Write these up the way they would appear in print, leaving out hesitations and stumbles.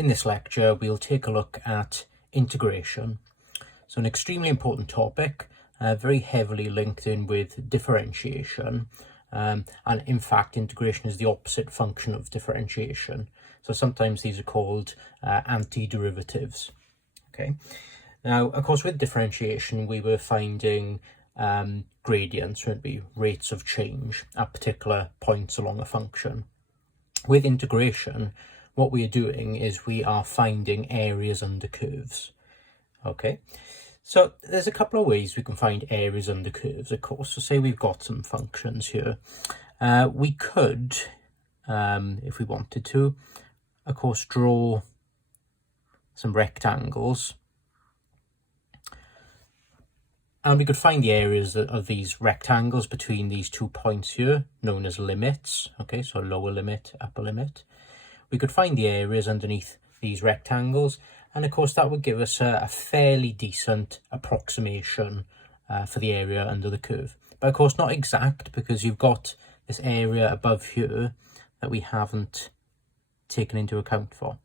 In this lecture, we'll take a look at integration. So an extremely important topic, very heavily linked in with differentiation. And in fact, integration is the opposite function of differentiation. So sometimes these are called antiderivatives. Okay. Now, of course, with differentiation, we were finding gradients, would be rates of change at particular points along a function. With integration, what we are doing is we are finding areas under curves. Okay, so there's a couple of ways we can find areas under curves, of course. So say we've got some functions here. We could, if we wanted to, of course, draw some rectangles. And we could find the areas of these rectangles between these 2 points here, known as limits. Okay, so lower limit, upper limit. We could find the areas underneath these rectangles. And of course, that would give us a fairly decent approximation for the area under the curve. But of course, not exact, because you've got this area above here that we haven't taken into account for.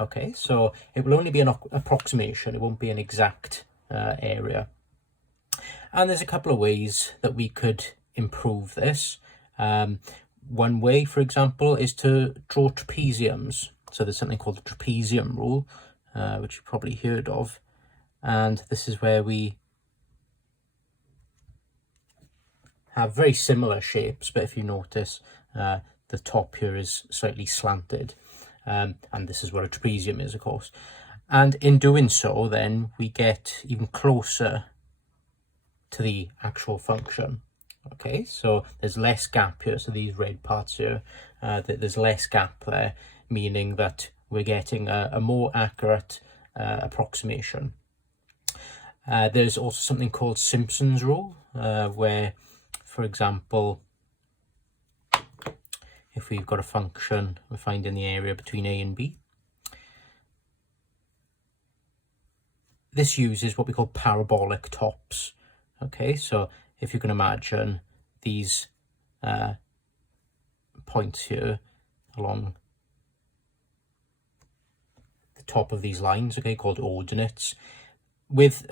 Okay, so it will only be an approximation. It won't be an exact area. And there's a couple of ways that we could improve this. One way, for example, is to draw trapeziums. So there's something called the trapezium rule, which you've probably heard of. And this is where we have very similar shapes, but if you notice, the top here is slightly slanted. And this is what a trapezium is, of course. And in doing so, then we get even closer to the actual function. Okay, so there's less gap here, so these red parts here, there's less gap there, meaning that we're getting a more accurate approximation. There's also something called Simpson's rule, where, for example, if we've got a function, we're finding the area between A and B. This uses what we call parabolic tops. Okay, so if you can imagine these points here along the top of these lines, okay, called ordinates. With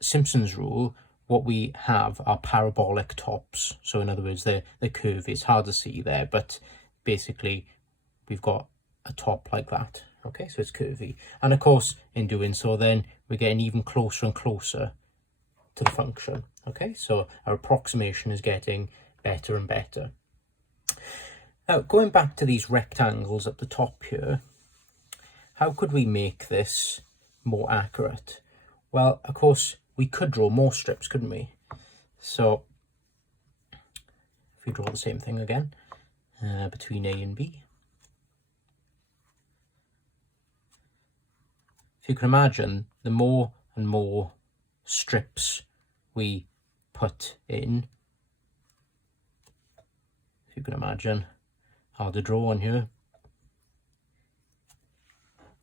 Simpson's rule, what we have are parabolic tops. So in other words, the curve is hard to see there, but basically we've got a top like that. Okay, so it's curvy. And of course, in doing so, then we're getting even closer and closer to the function. Okay, so our approximation is getting better and better. Now, going back to these rectangles at the top here, how could we make this more accurate? Well, of course, we could draw more strips, couldn't we? So if we draw the same thing again, between A and B. If you can imagine, the more and more strips we put in, if you can imagine, hard to draw on here,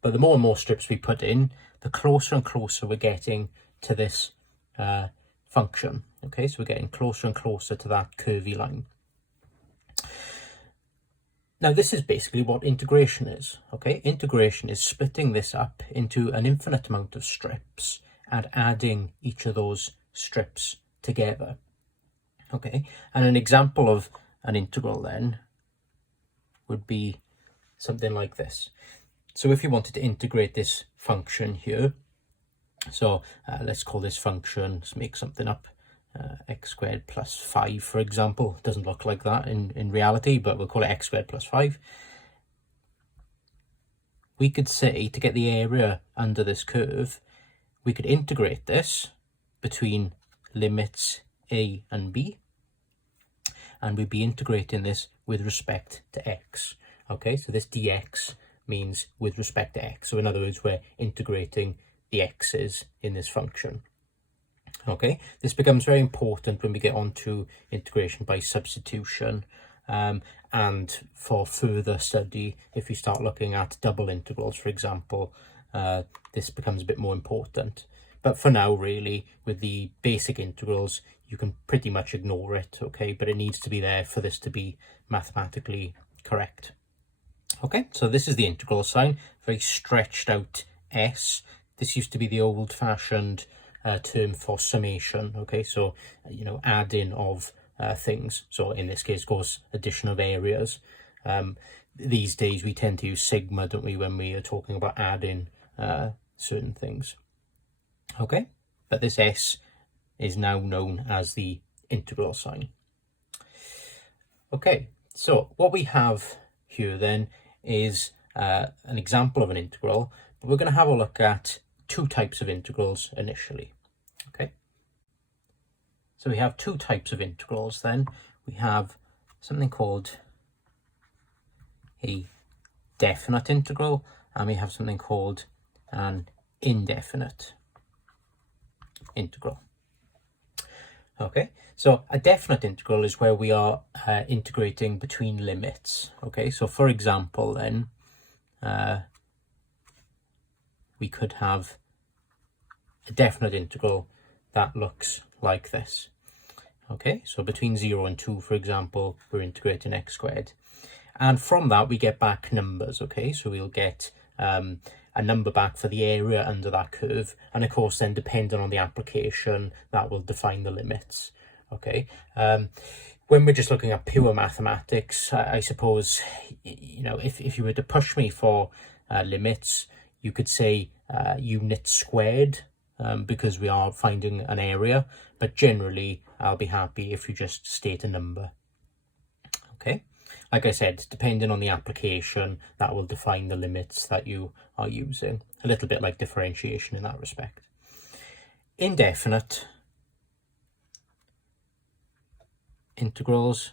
but the more and more strips we put in, the closer and closer we're getting to this function. Okay, so we're getting closer and closer to that curvy line. Now, this is basically what integration is. Okay, integration is splitting this up into an infinite amount of strips and adding each of those strips together. Okay, and an example of an integral then would be something like this. So if you wanted to integrate this function here, so let's call this function, let's make something up, x squared plus 5, for example. It doesn't look like that in reality, but we'll call it x squared plus 5. We could say, to get the area under this curve, we could integrate this between limits a and b, and we'd be integrating this with respect to x. Okay, so this dx means with respect to x. So in other words, we're integrating the x's in this function. Okay, this becomes very important when we get on to integration by substitution, and for further study, if you start looking at double integrals, for example, this becomes a bit more important. But for now, really, with the basic integrals, you can pretty much ignore it, okay? But it needs to be there for this to be mathematically correct. Okay, so this is the integral sign, very stretched out S. This used to be the old-fashioned term for summation. Okay, so adding of things. So in this case, of course, addition of areas. These days we tend to use sigma, don't we, when we are talking about adding certain things. Okay, but this S is now known as the integral sign. Okay, so what we have here then is an example of an integral, but we're going to have a look at two types of integrals initially. Okay, so we have two types of integrals then. We have something called a definite integral, and we have something called an indefinite integral. Okay, so a definite integral is where we are integrating between limits. Okay, so for example then, we could have a definite integral that looks like this. Okay, so between 0 and 2, for example, we're integrating x squared. And from that, we get back numbers. Okay, so we'll get a number back for the area under that curve. And of course, then depending on the application, that will define the limits. Okay, when we're just looking at pure mathematics, I suppose, if you were to push me for limits, you could say units squared, because we are finding an area, but generally I'll be happy if you just state a number. Okay, like I said, depending on the application, that will define the limits that you are using, a little bit like differentiation in that respect. Indefinite integrals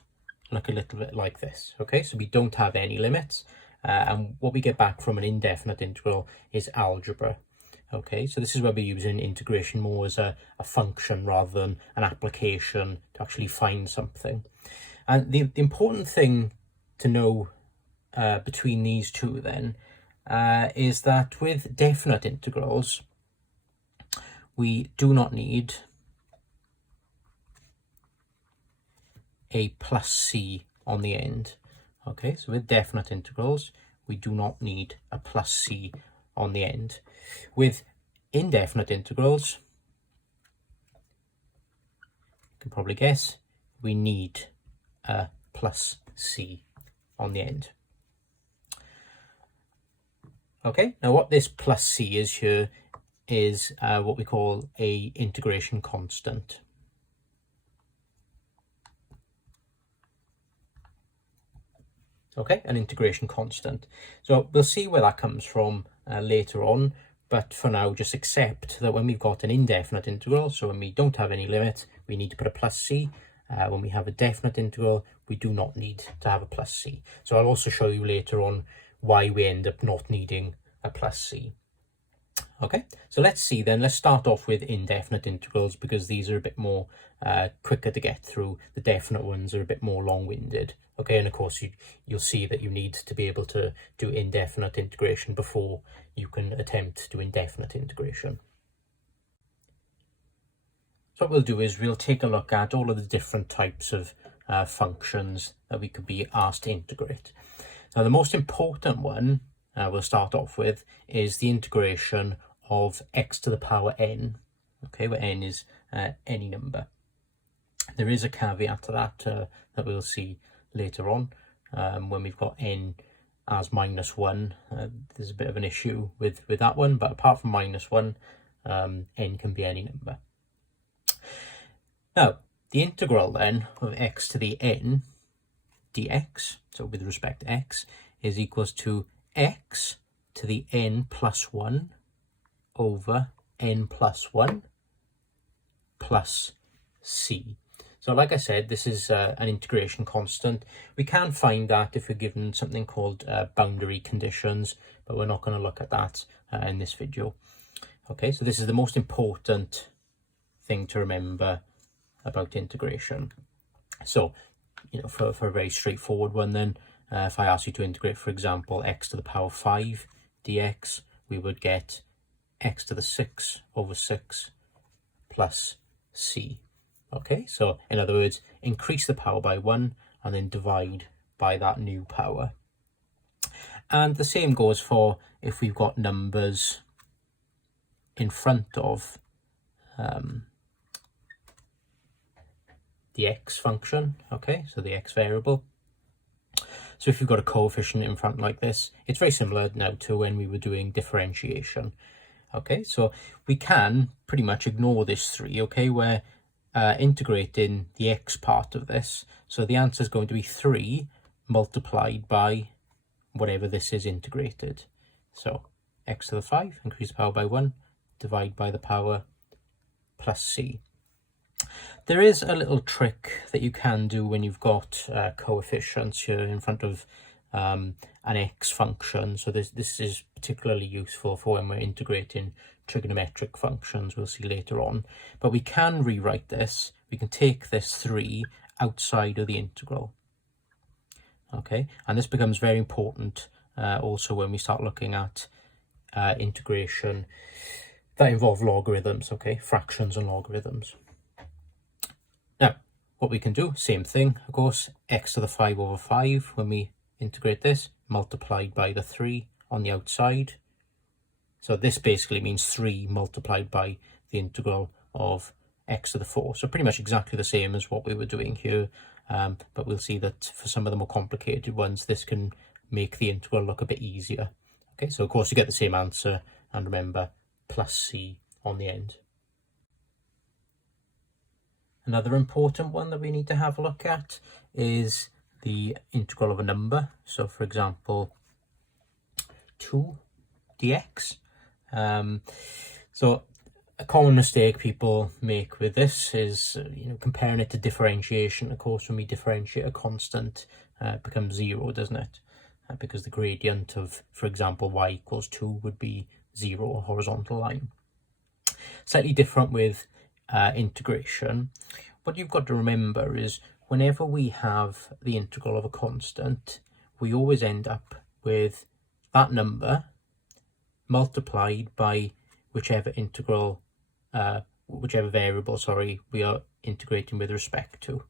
look a little bit like this. Okay, so we don't have any limits, and what we get back from an indefinite integral is algebra. Okay, so this is where we're using integration more as a function rather than an application to actually find something. And the important thing to know between these two then is that with definite integrals, we do not need a plus c on the end. Okay, so with definite integrals, we do not need a plus c on the end. With indefinite integrals, you can probably guess, we need a plus c on the end. Okay, now what this plus c is here is what we call a integration constant. Okay, an integration constant. So we'll see where that comes from later on, but for now just accept that when we've got an indefinite integral, so when we don't have any limit, we need to put a plus c. When we have a definite integral, we do not need to have a plus c. So I'll also show you later on why we end up not needing a plus c. Okay, so let's see then. Let's start off with indefinite integrals because these are a bit more quicker to get through. The definite ones are a bit more long-winded. Okay, and of course you'll see that you need to be able to do indefinite integration before you can attempt to do indefinite integration. So what we'll do is we'll take a look at all of the different types of functions that we could be asked to integrate. Now the most important one we'll start off with is the integration of x to the power n, okay, where n is any number. There is a caveat to that that we'll see later on when we've got n as -1. There's a bit of an issue with that one, but apart from -1, n can be any number. Now, the integral then of x to the n dx, so with respect to x, is equals to x to the n plus 1 over n plus 1 plus c. So like I said, this is an integration constant. We can find that if we're given something called boundary conditions, but we're not going to look at that in this video. Okay, so this is the most important thing to remember about integration. So, for a very straightforward one then, if I ask you to integrate, for example, x to the power 5 dx, we would get x to the 6 over 6 plus c. Okay, so in other words, increase the power by 1 and then divide by that new power. And the same goes for if we've got numbers in front of the x function, okay, so the x variable. So if you've got a coefficient in front like this, it's very similar now to when we were doing differentiation. Okay, so we can pretty much ignore this 3, okay, we're integrating the x part of this. So the answer is going to be 3 multiplied by whatever this is integrated. So x to the 5, increase the power by 1, divide by the power plus c. There is a little trick that you can do when you've got coefficients here in front of an x function. So this is particularly useful for when we're integrating trigonometric functions, we'll see later on. But we can rewrite this. We can take this 3 outside of the integral. Okay, and this becomes very important also when we start looking at integration that involve logarithms, okay, fractions and logarithms. Now, what we can do, same thing, of course, x to the 5 over 5, when we integrate this, multiplied by the 3 on the outside. So this basically means 3 multiplied by the integral of x to the 4. So pretty much exactly the same as what we were doing here, but we'll see that for some of the more complicated ones, this can make the integral look a bit easier. Okay, so of course you get the same answer, and remember, plus c on the end. Another important one that we need to have a look at is the integral of a number. So for example, 2 dx. So a common mistake people make with this is comparing it to differentiation. Of course, when we differentiate a constant, it becomes 0, doesn't it? Because the gradient of, for example, y equals 2 would be 0, a horizontal line. Slightly different with integration. What you've got to remember is whenever we have the integral of a constant, we always end up with that number multiplied by whichever variable, we are integrating with respect to.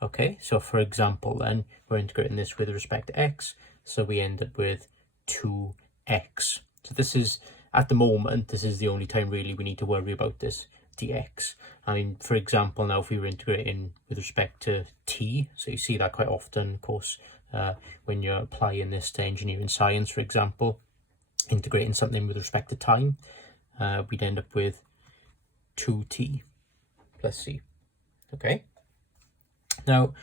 Okay, so for example, then we're integrating this with respect to x, so we end up with 2x. So this is, at the moment, this is the only time really we need to worry about this dx. I mean, for example, now if we were integrating with respect to t, so you see that quite often, of course, when you're applying this to engineering science, for example, integrating something with respect to time, we'd end up with 2t plus c. Okay. Now,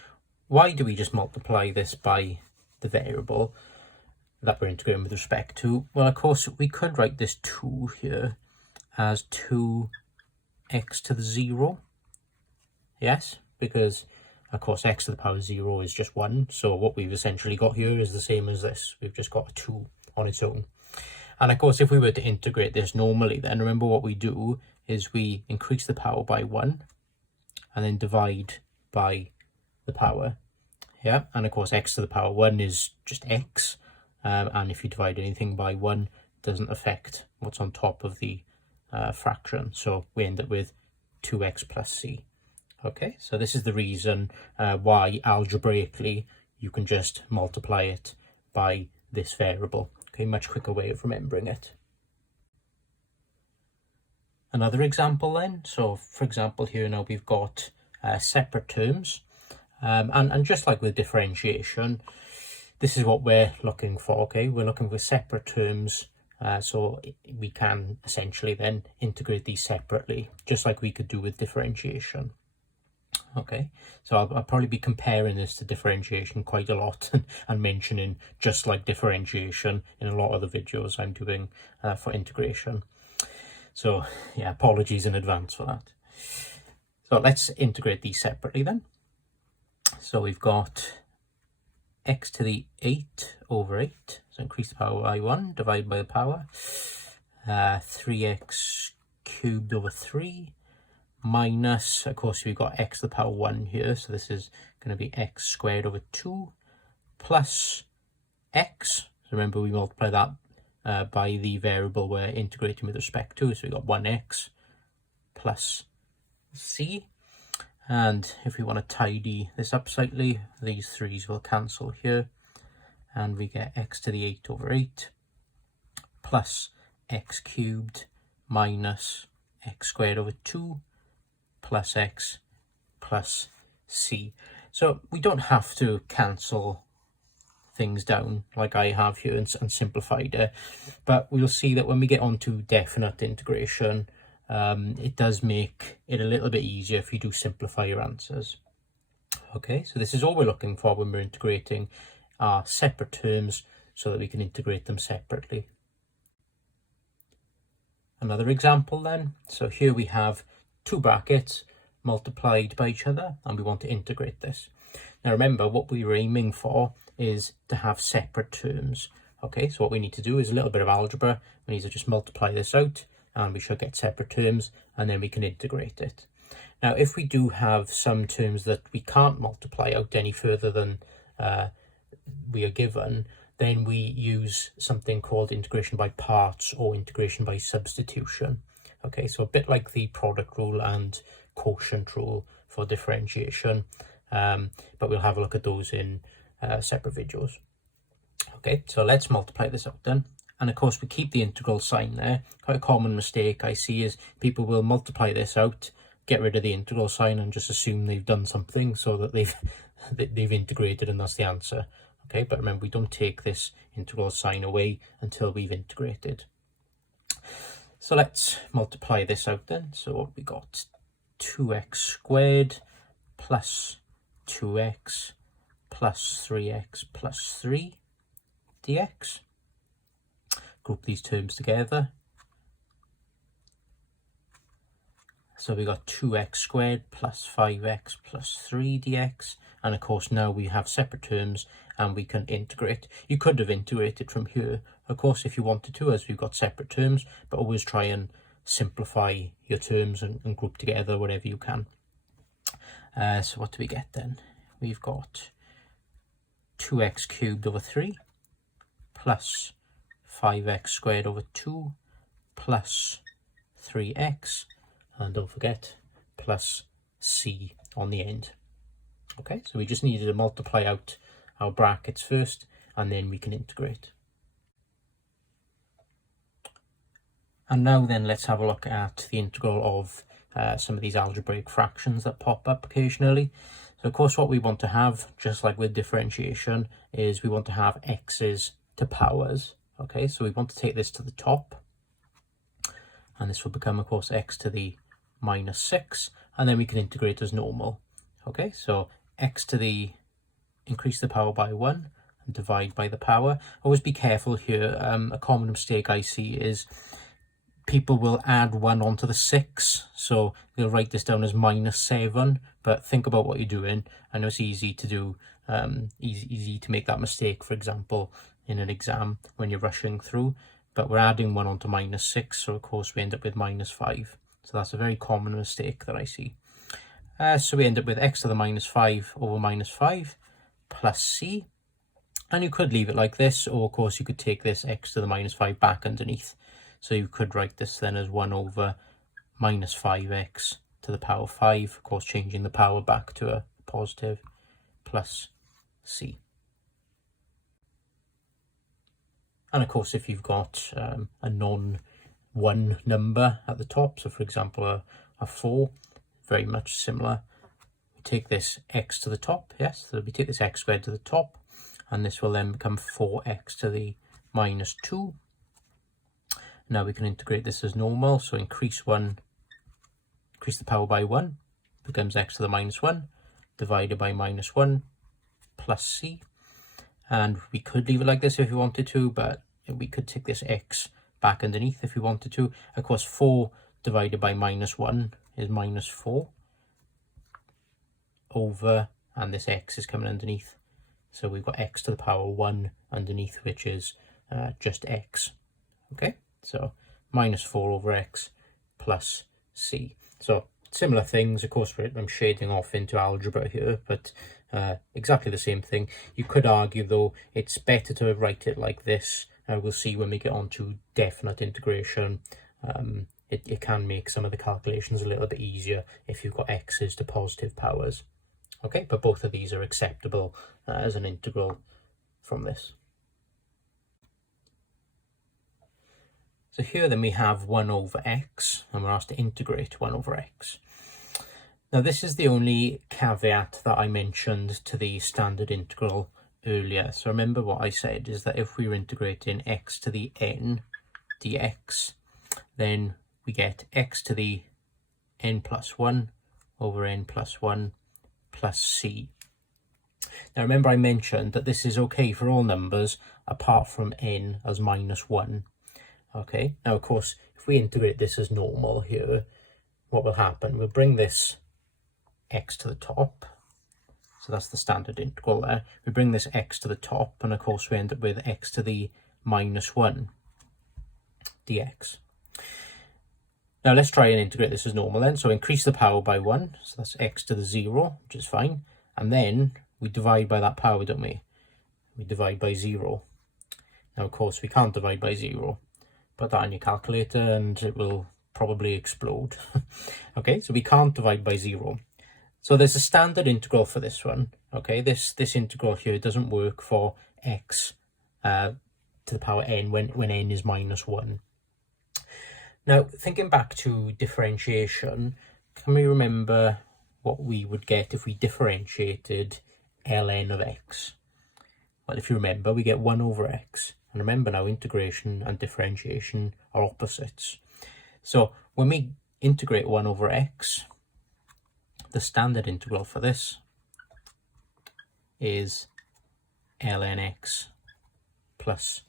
why do we just multiply this by the variable that we're integrating with respect to? Well, of course, we could write this 2 here as 2x to the 0. Yes, because, of course, x to the power 0 is just 1. So what we've essentially got here is the same as this. We've just got a 2 on its own. And, of course, if we were to integrate this normally, then remember what we do is we increase the power by 1 and then divide by the power. Yeah, and of course x to the power 1 is just x, and if you divide anything by 1, it doesn't affect what's on top of the fraction, so we end up with 2x plus c. Okay, so this is the reason why algebraically you can just multiply it by this variable. Okay, much quicker way of remembering it. Another example then, so for example here now we've got separate terms. And just like with differentiation, this is what we're looking for, okay? We're looking for separate terms, so we can essentially then integrate these separately, just like we could do with differentiation. Okay, so I'll probably be comparing this to differentiation quite a lot and mentioning just like differentiation in a lot of the videos I'm doing for integration. So yeah, apologies in advance for that. So let's integrate these separately then. So we've got x to the 8 over 8, so increase the power by 1, divide by the power, 3x cubed over 3, minus, of course we've got x to the power 1 here, so this is going to be x squared over 2, plus x, so remember we multiply that by the variable we're integrating with respect to, so we've got 1x plus c. And if we want to tidy this up slightly, these 3's will cancel here. and we get x to the 8 over 8 plus x cubed minus x squared over 2 plus x plus c. So we don't have to cancel things down like I have here and simplified it, but we'll see that when we get onto definite integration, it does make it a little bit easier if you do simplify your answers. Okay, so this is all we're looking for when we're integrating our separate terms so that we can integrate them separately. Another example then, so here we have two brackets multiplied by each other and we want to integrate this. Now remember, what we were aiming for is to have separate terms. Okay, so what we need to do is a little bit of algebra. We need to just multiply this out and we should get separate terms, and then we can integrate it. Now if we do have some terms that we can't multiply out any further than we are given, then we use something called integration by parts or integration by substitution. Okay, so a bit like the product rule and quotient rule for differentiation, but we'll have a look at those in separate videos. Okay, so let's multiply this out then. And of course we keep the integral sign there. Quite a common mistake I see is people will multiply this out, get rid of the integral sign and just assume they've done something so that they've integrated and that's the answer. Okay, but remember, we don't take this integral sign away until we've integrated. So let's multiply this out then. So what we got, 2x squared plus 2x plus 3x plus 3 dx. Group these terms together. So we got 2x squared plus 5x plus 3 dx. And of course now we have separate terms and we can integrate. You could have integrated from here, of course, if you wanted to, as we've got separate terms, but always try and simplify your terms and group together whatever you can. So what do we get then? We've got 2x cubed over 3 plus 5x squared over 2 plus 3x, and don't forget, plus c on the end. Okay, so we just needed to multiply out our brackets first, and then we can integrate. And now then, let's have a look at the integral of some of these algebraic fractions that pop up occasionally. So of course what we want to have, just like with differentiation, is we want to have x's to powers. Okay, so we want to take this to the top, and this will become, of course, x to the minus 6, and then we can integrate as normal. Okay, so x to the increase the power by 1 and divide by the power. Always be careful here. A common mistake I see is people will add 1 onto the 6, so they'll write this down as minus 7, but think about what you're doing. I know it's easy to do, easy to make that mistake, for example, in an exam when you're rushing through, but we're adding 1 onto minus 6, so of course we end up with minus 5. So that's a very common mistake that I see. So we end up with x to the minus 5 over minus 5 plus c, and you could leave it like this, or of course you could take this x to the minus 5 back underneath. So you could write this then as 1 over minus 5x to the power 5, of course changing the power back to a positive, plus c. And of course, if you've got a non-1 number at the top, so for example a 4, very much similar, we take this x to the top, yes, so we take this x squared to the top, and this will then become 4x to the minus 2. Now we can integrate this as normal, so increase the power by 1, becomes x to the minus 1, divided by minus 1, plus c. And we could leave it like this if we wanted to, but we could take this x back underneath if we wanted to. Of course, 4 divided by minus 1 is minus 4 over, and this x is coming underneath. So we've got x to the power 1 underneath, which is just x. Okay, so minus 4 over x plus c. So similar things, of course, I'm shading off into algebra here, but exactly the same thing. You could argue, though, it's better to write it like this. We'll see when we get on to definite integration. It can make some of the calculations a little bit easier if you've got x's to positive powers. Okay, but both of these are acceptable as an integral from this. So here then we have 1 over x, and we're asked to integrate 1 over x. Now this is the only caveat that I mentioned to the standard integral earlier. So remember what I said is that if we were integrating x to the n dx, then we get x to the n plus 1 over n plus 1 plus c. Now remember I mentioned that this is okay for all numbers apart from n as minus 1. Okay, now of course if we integrate this as normal here, what will happen? We'll bring this x to the top, so that's the standard integral there. We bring this x to the top, and of course we end up with x to the minus 1 dx. Now let's try and integrate this as normal then. So increase the power by 1, so that's x to the 0, which is fine, and then we divide by that power, don't we? We divide by 0. Now of course we can't divide by 0. Put that on your calculator and it will probably explode. Okay, so we can't divide by 0. So there's a standard integral for this one. Okay, this integral here doesn't work for x to the power n when n is minus 1. Now, thinking back to differentiation, can we remember what we would get if we differentiated ln of x? Well, if you remember, we get 1 over x. And remember now, integration and differentiation are opposites. So when we integrate 1 over x, the standard integral for this is ln x plus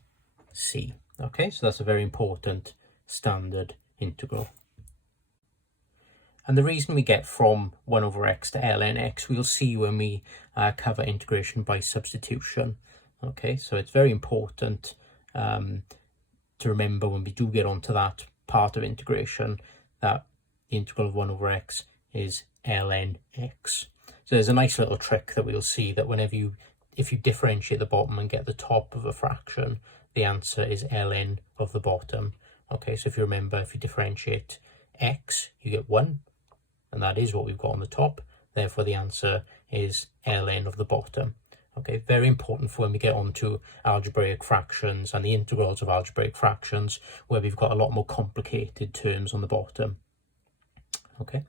c. Okay, so that's a very important standard integral. And the reason we get from 1 over x to ln x, we'll see when we cover integration by substitution. Okay, so it's very important to remember when we do get onto that part of integration that the integral of 1 over x is ln x. So there's a nice little trick that we'll see that whenever if you differentiate the bottom and get the top of a fraction, the answer is ln of the bottom. Okay, so if you remember, if you differentiate x, you get 1, and that is what we've got on the top. Therefore, the answer is ln of the bottom. Okay, very important for when we get on to algebraic fractions and the integrals of algebraic fractions, where we've got a lot more complicated terms on the bottom. Okay.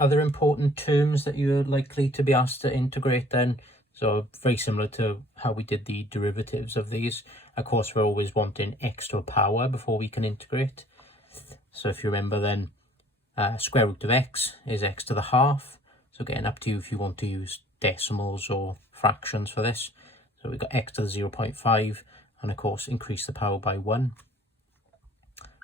Other important terms that you're likely to be asked to integrate then, so very similar to how we did the derivatives of these. Of course, we're always wanting x to a power before we can integrate. So if you remember then, square root of x is x to the half. So getting up to you if you want to use decimals or fractions for this. So we've got x to the 0.5, and of course increase the power by 1,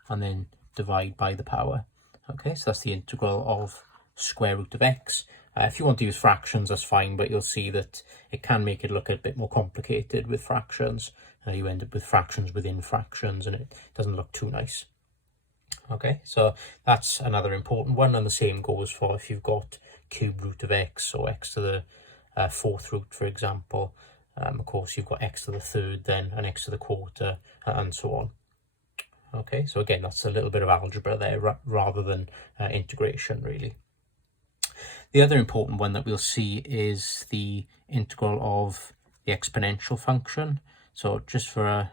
and then divide by the power. Okay, so that's the integral of square root of x. If you want to use fractions, that's fine, but you'll see that it can make it look a bit more complicated with fractions. You end up with fractions within fractions, and it doesn't look too nice. Okay, so that's another important one, and the same goes for if you've got cube root of x or x to the 4th root, for example. Of course, you've got x to the 3rd then, and x to the quarter, and so on. Okay, so again, that's a little bit of algebra there rather than integration, really. The other important one that we'll see is the integral of the exponential function. So just for a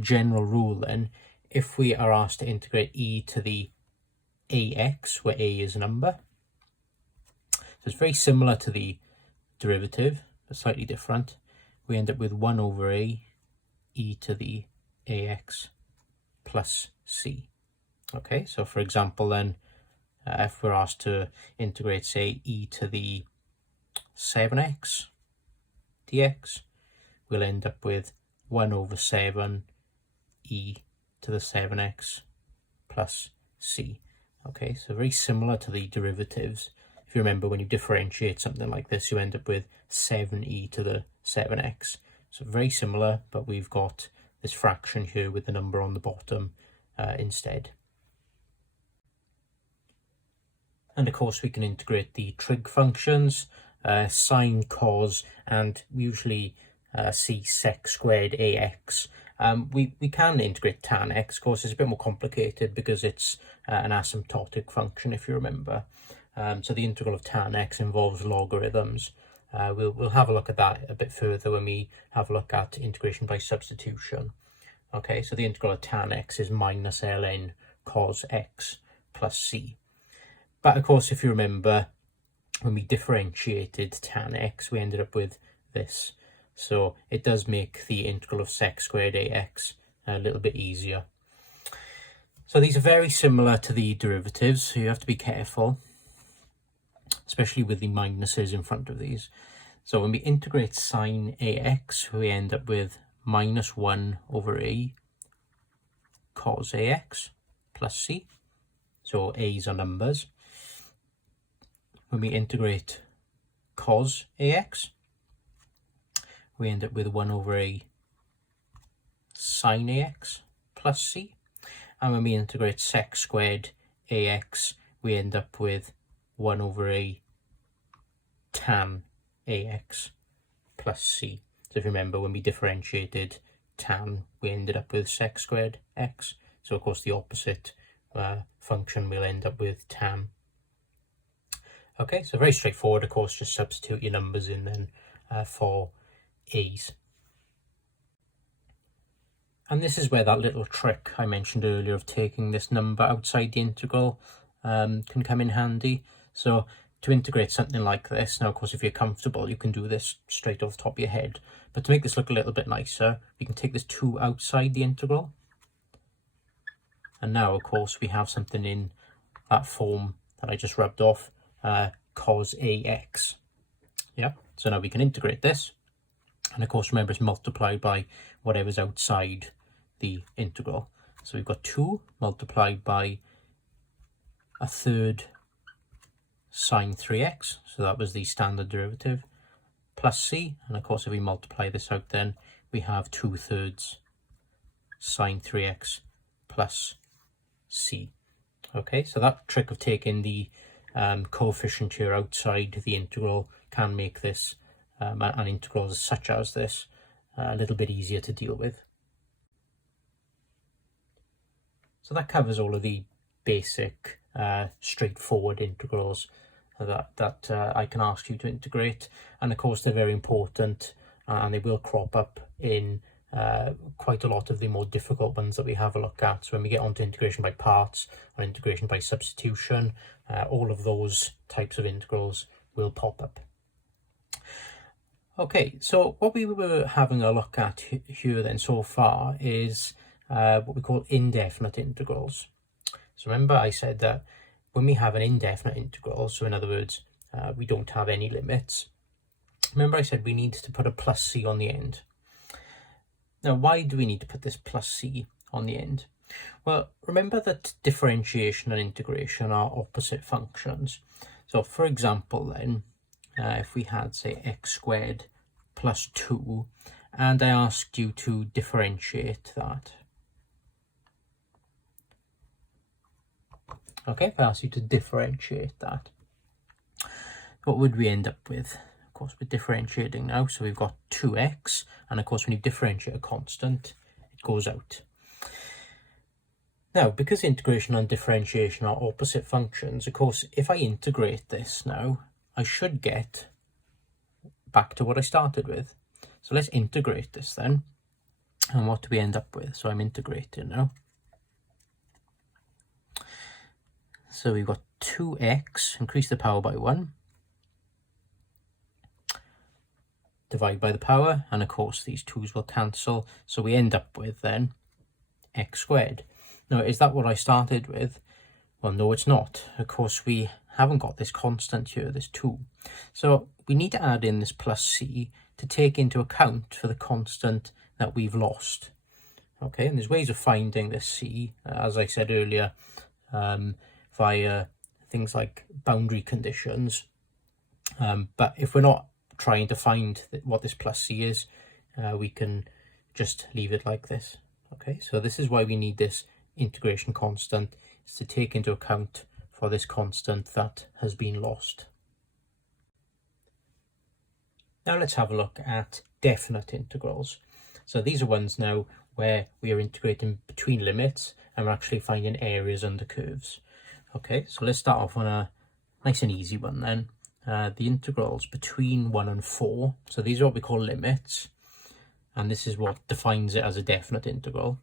general rule then, if we are asked to integrate e to the ax, where a is a number, so it's very similar to the derivative, but slightly different. We end up with 1 over a e to the ax plus c. Okay, so for example then, if we're asked to integrate, say, e to the 7x dx, we'll end up with 1 over 7 e to the 7x plus c. Okay, so very similar to the derivatives. If you remember, when you differentiate something like this, you end up with 7e to the 7x. So very similar, but we've got this fraction here with the number on the bottom instead. And of course we can integrate the trig functions, sine, cos, and we usually see sec squared ax. We can integrate tan x. Of course, it's a bit more complicated because it's an asymptotic function, if you remember. So the integral of tan x involves logarithms. We'll have a look at that a bit further when we have a look at integration by substitution. Okay, so the integral of tan x is minus ln cos x plus c. But of course, if you remember, when we differentiated tan x, we ended up with this. So it does make the integral of sec squared ax a little bit easier. So these are very similar to the derivatives, so you have to be careful, especially with the minuses in front of these. So when we integrate sine ax, we end up with minus 1 over a cos ax plus c. So a's are numbers. When we integrate cos ax, we end up with 1 over a sine ax plus c. And when we integrate sec squared ax, we end up with 1 over a tan ax plus c. So if you remember, when we differentiated tan, we ended up with sec squared x. So of course the opposite function will end up with tan. Okay, so very straightforward. Of course, just substitute your numbers in then for a's. And this is where that little trick I mentioned earlier of taking this number outside the integral can come in handy. So to integrate something like this, now of course if you're comfortable you can do this straight off the top of your head, but to make this look a little bit nicer, we can take this 2 outside the integral. And now of course we have something in that form that I just rubbed off, cos ax. Yeah, so now we can integrate this. And of course, remember, it's multiplied by whatever's outside the integral. So we've got 2 multiplied by a third sine 3x. So that was the standard derivative, plus c. And of course, if we multiply this out, then we have 2/3 sine 3x plus c. Okay, so that trick of taking the coefficient here outside the integral can make this and integrals such as this a little bit easier to deal with. So that covers all of the basic straightforward integrals that I can ask you to integrate, and of course they're very important and they will crop up in quite a lot of the more difficult ones that we have a look at. So when we get onto integration by parts or integration by substitution, all of those types of integrals will pop up. Okay, so what we were having a look at here then so far is what we call indefinite integrals. So remember I said that when we have an indefinite integral, so in other words, we don't have any limits, remember I said we need to put a plus c on the end. Now, why do we need to put this plus c on the end? Well, remember that differentiation and integration are opposite functions. So for example then, if we had, say, x squared plus 2, and I asked you to differentiate that. Okay, if I asked you to differentiate that, what would we end up with? Of course, we're differentiating now, so we've got 2x, and of course when you differentiate a constant, it goes out. Now, because integration and differentiation are opposite functions, of course, if I integrate this now, I should get back to what I started with. So let's integrate this then. And what do we end up with? So I'm integrating now. So we've got 2x, increase the power by 1. Divide by the power, and of course these 2's will cancel. So we end up with then x squared. Now, is that what I started with? Well, no, it's not. Of course, we haven't got this constant here, this 2. So we need to add in this plus c to take into account for the constant that we've lost. Okay, and there's ways of finding this c, as I said earlier, via things like boundary conditions. But if we're not trying to find what this plus c is, we can just leave it like this. Okay, so this is why we need this integration constant, is to take into account for this constant that has been lost. Now let's have a look at definite integrals. So these are ones now where we are integrating between limits and we're actually finding areas under curves. Okay, so let's start off on a nice and easy one then. the integrals between 1 and 4. So these are what we call limits, and this is what defines it as a definite integral.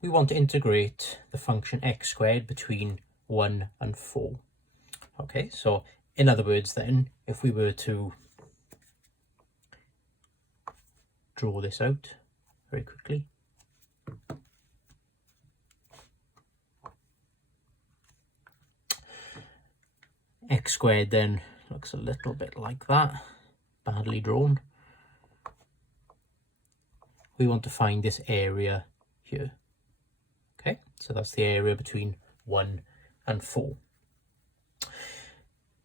We want to integrate the function x squared between 1 and 4. Okay, so in other words then, if we were to draw this out very quickly. X squared then looks a little bit like that, badly drawn. We want to find this area here. Okay, so that's the area between 1 and 4.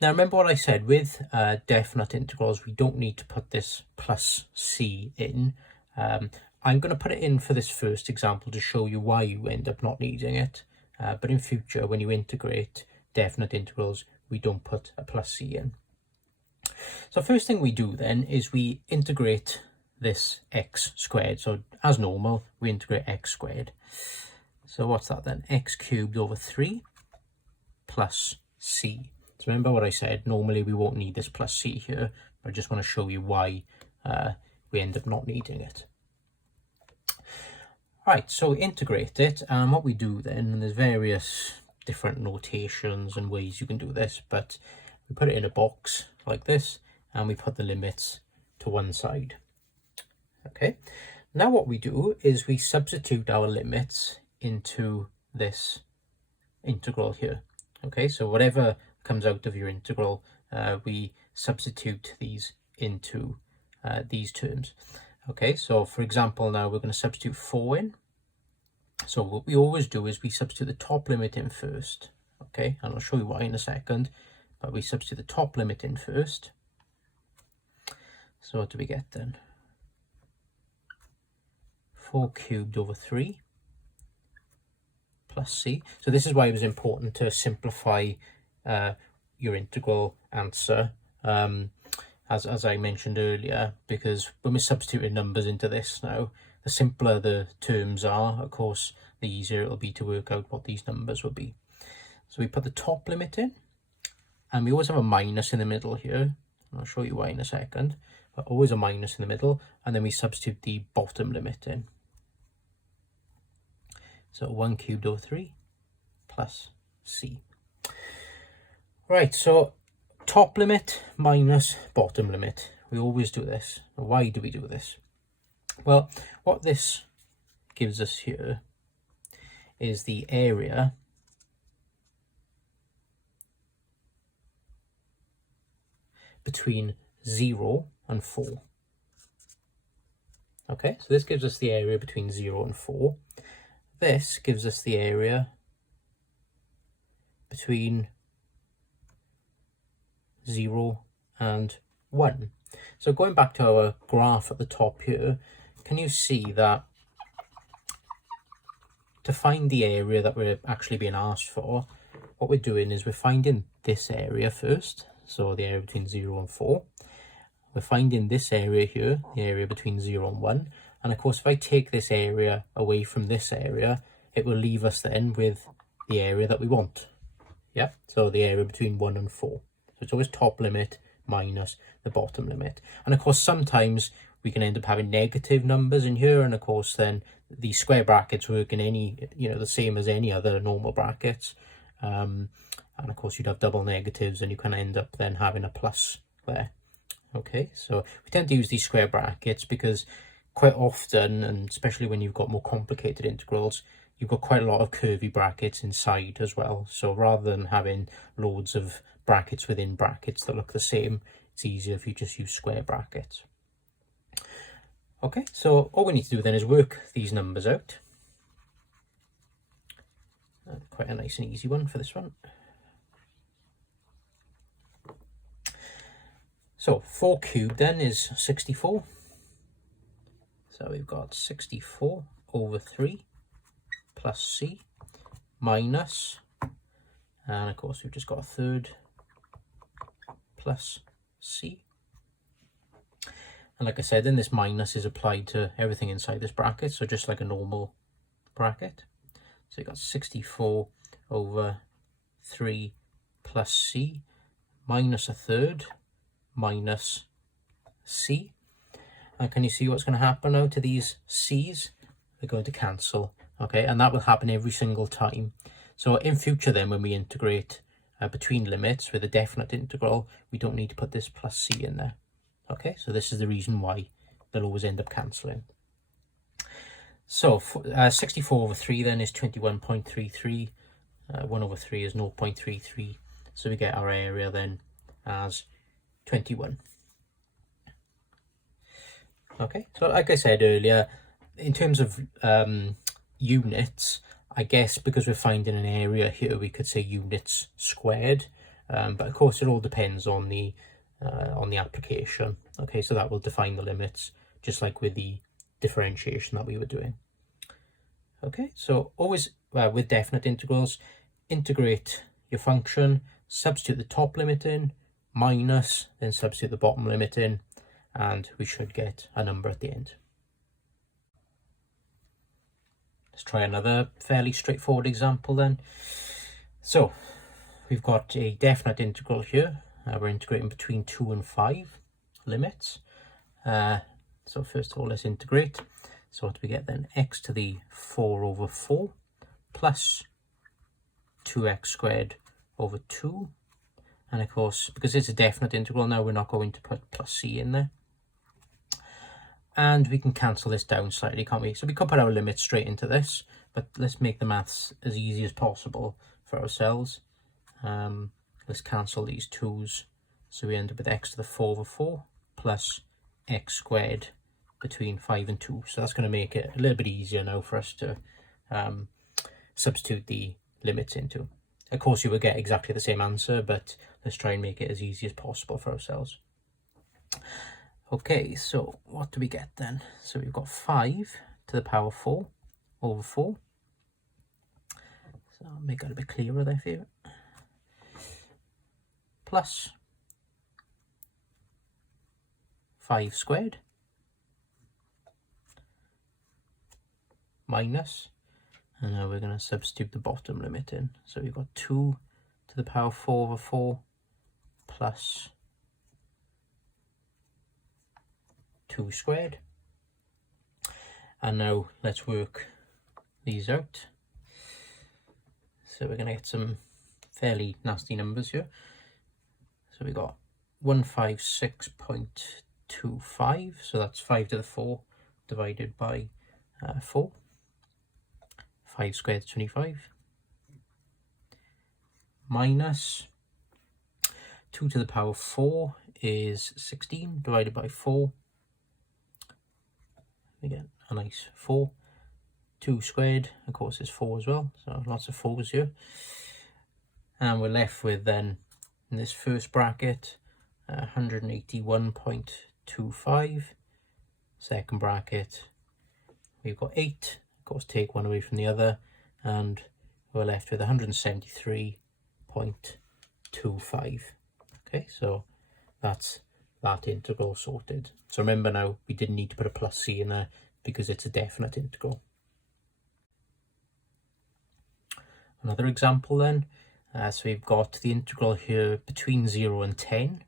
Now remember what I said, with definite integrals, we don't need to put this plus c in. I'm going to put it in for this first example to show you why you end up not needing it. But in future, when you integrate definite integrals, we don't put a plus c in. So first thing we do then is we integrate this x squared. So as normal, we integrate x squared. So what's that then? X cubed over 3 plus c. So remember what I said, normally we won't need this plus c here, but I just want to show you why we end up not needing it. Right, so integrate it, and what we do then, and there's various different notations and ways you can do this, but we put it in a box like this, and we put the limits to one side. Okay, now what we do is we substitute our limits into this integral here. Okay, so whatever comes out of your integral, we substitute these into these terms. Okay, so for example, now we're going to substitute 4 in. So what we always do is we substitute the top limit in first. Okay, and I'll show you why in a second, but we substitute the top limit in first. So what do we get then? 4 cubed over 3 plus c. So this is why it was important to simplify your integral answer, as I mentioned earlier, because when we're substituting numbers into this now, the simpler the terms are, of course, the easier it'll be to work out what these numbers will be. So we put the top limit in, and we always have a minus in the middle here. I'll show you why in a second, but always a minus in the middle, and then we substitute the bottom limit in. So 1 cubed over 3 plus c. Right, so top limit minus bottom limit. We always do this. Why do we do this? Well, what this gives us here is the area between 0 and 4. Okay, so this gives us the area between 0 and 4. This gives us the area between 0 and 1. So going back to our graph at the top here, can you see that to find the area that we're actually being asked for, what we're doing is we're finding this area first, so the area between 0 and 4. We're finding this area here, the area between 0 and 1. And of course, if I take this area away from this area, it will leave us then with the area that we want. Yeah, so the area between 1 and 4. So it's always top limit minus the bottom limit. And of course, sometimes we can end up having negative numbers in here. And of course, then the square brackets work in any, the same as any other normal brackets. And of course, you'd have double negatives, and you can end up then having a plus there. Okay, so we tend to use these square brackets because quite often, and especially when you've got more complicated integrals, you've got quite a lot of curvy brackets inside as well. So rather than having loads of brackets within brackets that look the same, it's easier if you just use square brackets. Okay, so all we need to do then is work these numbers out. Quite a nice and easy one for this one. So 4 cubed then is 64. So we've got 64 over 3 plus c minus, and of course we've just got a third plus c. And like I said, then this minus is applied to everything inside this bracket, so just like a normal bracket. So you've got 64 over 3 plus c minus a third minus c. And can you see what's going to happen now to these c's? They're going to cancel, okay? And that will happen every single time. So in future then, when we integrate between limits with a definite integral, we don't need to put this plus c in there, okay? So this is the reason why they'll always end up cancelling. So 64 over 3 then is 21.33. 1 over 3 is 0.33. So we get our area then as 21. Okay, so like I said earlier, in terms of units, I guess because we're finding an area here, we could say units squared. But of course, it all depends on the application. Okay, so that will define the limits, just like with the differentiation that we were doing. Okay, so always with definite integrals, integrate your function, substitute the top limit in, minus, then substitute the bottom limit in, and we should get a number at the end. Let's try another fairly straightforward example then. So we've got a definite integral here. We're integrating between 2 and 5 limits. So first of all, let's integrate. So what do we get then? X to the 4 over 4 plus 2x squared over 2. And of course, because it's a definite integral now, we're not going to put plus c in there. And we can cancel this down slightly, can't we? So we could put our limit straight into this, but let's make the maths as easy as possible for ourselves. Let's cancel these 2's. So we end up with x to the 4 over 4 plus x squared between 5 and 2. So that's going to make it a little bit easier now for us to substitute the limits into. Of course, you will get exactly the same answer, but let's try and make it as easy as possible for ourselves. Okay, so what do we get then? So we've got 5 to the power 4 over 4. So I'll make that a bit clearer there for you. Plus 5 squared minus, and now we're going to substitute the bottom limit in. So we've got 2 to the power 4 over 4 plus 2 squared. And now let's work these out. So we're going to get some fairly nasty numbers here. So we got 156.25. So that's 5 to the 4 divided by 4. 5 squared is 25. Minus 2 to the power 4 is 16 divided by 4. Again, a nice 4. 2 squared, of course, is 4 as well. So lots of 4's here. And we're left with then, in this first bracket, 181.25. Second bracket, we've got 8. Of course, take one away from the other. And we're left with 173.25. Okay, so that's that integral sorted. So remember now, we didn't need to put a plus c in there because it's a definite integral. Another example then. So we've got the integral here between 0 and 10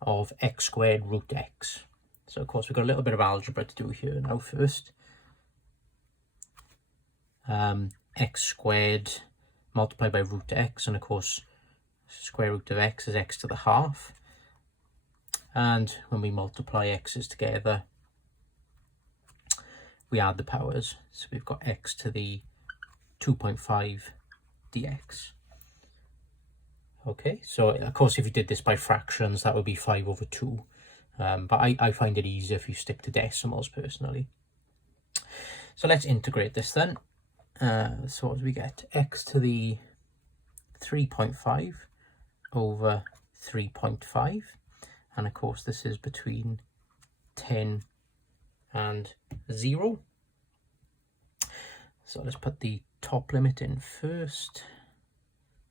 of x squared root x. So of course we've got a little bit of algebra to do here now first. X squared multiplied by root x, and of course square root of x is x to the half. And when we multiply x's together, we add the powers. So we've got x to the 2.5 dx. Okay, so of course if you did this by fractions, that would be 5 over 2. But I find it easier if you stick to decimals personally. So let's integrate this then. So what do we get? X to the 3.5 over 3.5. And of course this is between 10 and 0. So let's put the top limit in first.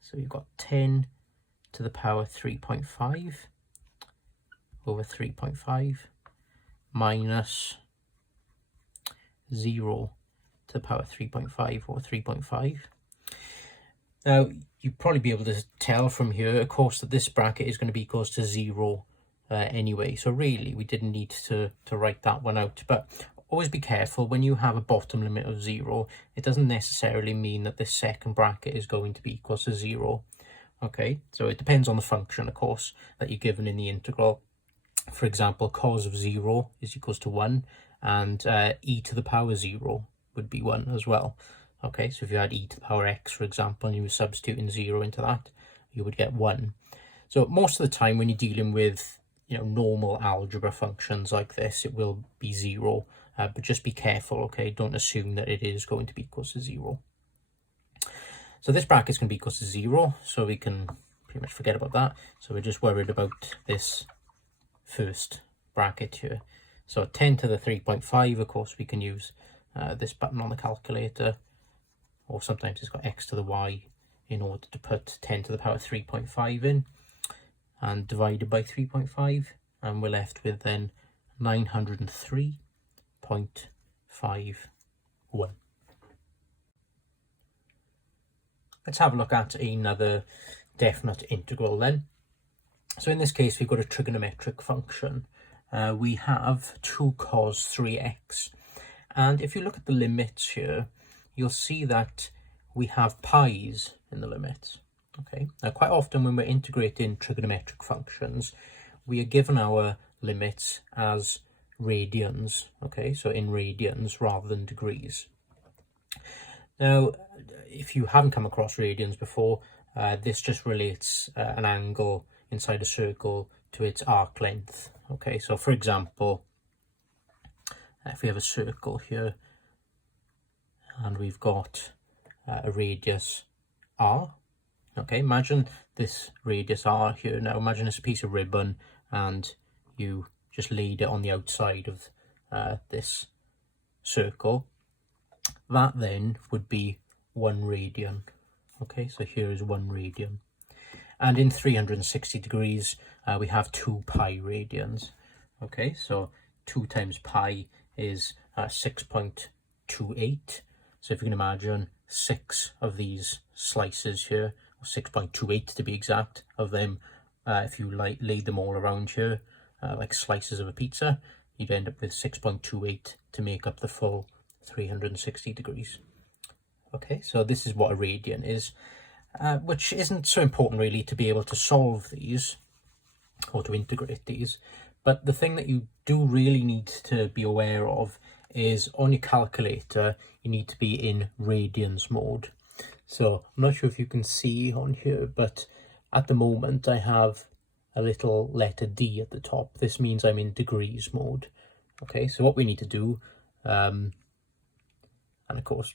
So we've got 10 to the power 3.5 over 3.5 minus 0 to the power 3.5 over 3.5. Now, you'd probably be able to tell from here, of course, that this bracket is going to be equals to 0 anyway. So really, we didn't need to write that one out. But always be careful, when you have a bottom limit of 0, it doesn't necessarily mean that this second bracket is going to be equal to 0. Okay, so it depends on the function, of course, that you're given in the integral. For example, cos of 0 is equals to 1, and e to the power 0 would be 1 as well. Okay, so if you had e to the power x, for example, and you were substituting 0 into that, you would get 1. So most of the time when you're dealing with, normal algebra functions like this, it will be 0, but just be careful, okay? Don't assume that it is going to be equal to 0. So this bracket's going to be equal to 0, so we can pretty much forget about that. So we're just worried about this first bracket here. So 10 to the 3.5, of course, we can use this button on the calculator, or sometimes it's got x to the y in order to put 10 to the power 3.5 in, and divided by 3.5, and we're left with then 903.51. Let's have a look at another definite integral then. So in this case, we've got a trigonometric function. We have 2 cos 3x. And if you look at the limits here, you'll see that we have pi's in the limits. Okay. Now, quite often when we're integrating trigonometric functions, we are given our limits as radians. Okay, so in radians rather than degrees. Now, if you haven't come across radians before, this just relates an angle inside a circle to its arc length. Okay, so for example, if we have a circle here and we've got a radius r, okay, imagine this radius r here. Now imagine it's a piece of ribbon and you just laid it on the outside of this circle. That then would be 1 radian. Okay, so here is 1 radian. And in 360 degrees, we have 2 pi radians. Okay, so 2 times pi is 6.28. So if you can imagine 6 of these slices here, or 6.28 to be exact, of them, if you laid them all around here, like slices of a pizza, you'd end up with 6.28 to make up the full 360 degrees. Okay, so this is what a radian is, which isn't so important really to be able to solve these or to integrate these. But the thing that you do really need to be aware of is on your calculator, you need to be in radians mode. So I'm not sure if you can see on here, but at the moment I have a little letter D at the top. This means I'm in degrees mode. Okay, so what we need to do, and of course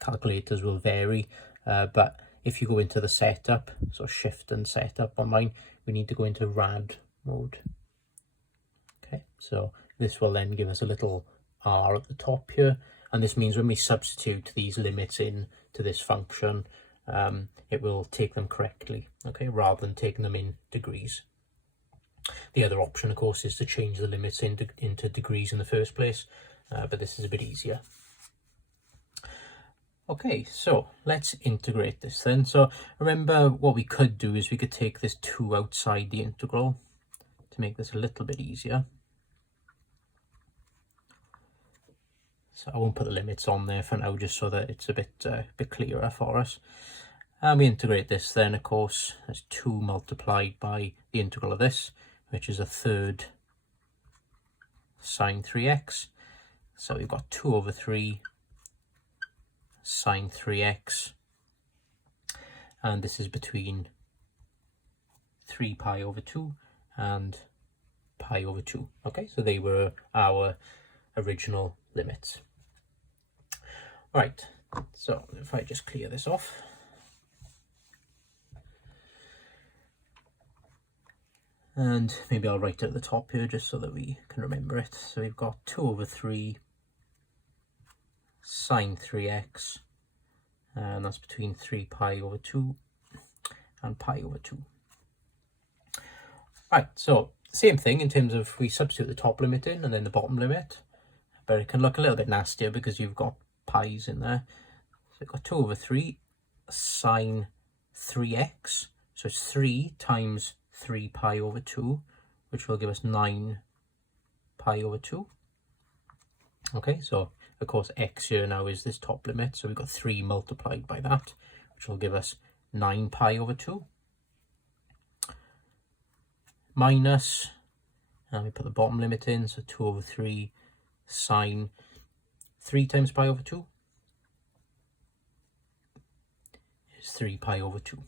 calculators will vary, but if you go into the setup, so shift and setup on mine, we need to go into rad mode. Okay, so this will then give us a little r at the top here, and this means when we substitute these limits in to this function, it will take them correctly, okay, rather than taking them in degrees. The other option, of course, is to change the limits into degrees in the first place, but this is a bit easier. Okay, so let's integrate this then. So remember, what we could do is we could take this 2 outside the integral to make this a little bit easier. So I won't put the limits on there for now, just so that it's a bit clearer for us. And we integrate this then, of course, as 2 multiplied by the integral of this, which is a third sine 3x. So we've got 2 over 3 sine 3x, and this is between 3 pi over 2 and pi over 2. Okay, so they were our original limits. Right, so if I just clear this off. And maybe I'll write it at the top here just so that we can remember it. So we've got 2 over 3 sine 3x, and that's between 3 pi over 2 and pi over 2. Right, so same thing in terms of we substitute the top limit in and then the bottom limit, but it can look a little bit nastier because you've got pi's in there. So we've got 2 over 3 sine 3x. So it's 3 times 3 pi over 2, which will give us 9 pi over 2. Okay, so of course x here now is this top limit, so we've got 3 multiplied by that, which will give us 9 pi over 2. Minus, and we put the bottom limit in, so 2 over 3 sine 3 times pi over 2 is 3 pi over 2.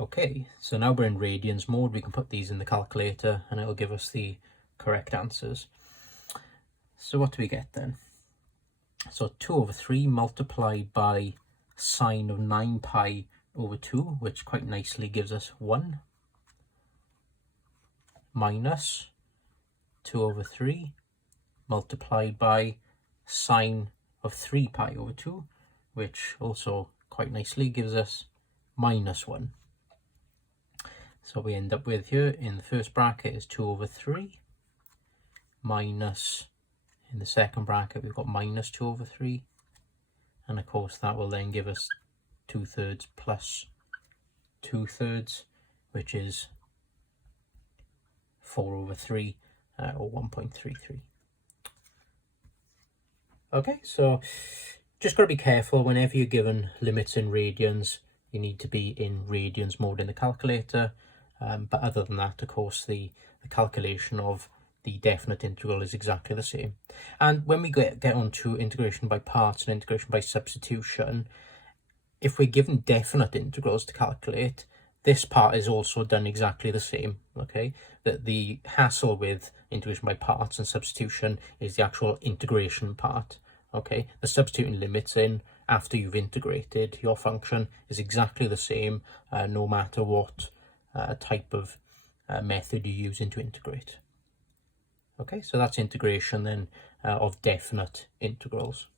Okay, so now we're in radians mode. We can put these in the calculator and it'll give us the correct answers. So what do we get then? So 2 over 3 multiplied by sine of 9 pi over 2, which quite nicely gives us 1, minus 2 over 3 multiplied by sine of 3 pi over 2, which also quite nicely gives us minus 1. So we end up with here in the first bracket is 2 over 3 minus, in the second bracket we've got minus 2 over 3, and of course that will then give us 2/3 plus 2/3, which is 4 over 3 or 1.33. Okay, so just got to be careful whenever you're given limits in radians. You need to be in radians mode in the calculator, but other than that, of course, the calculation of the definite integral is exactly the same. And when we get onto integration by parts and integration by substitution, if we're given definite integrals to calculate, this part is also done exactly the same. Okay, that the hassle with integration by parts and substitution is the actual integration part. Okay, the substituting limits in after you've integrated your function is exactly the same, no matter what type of method you're using to integrate. Okay, so that's integration then of definite integrals.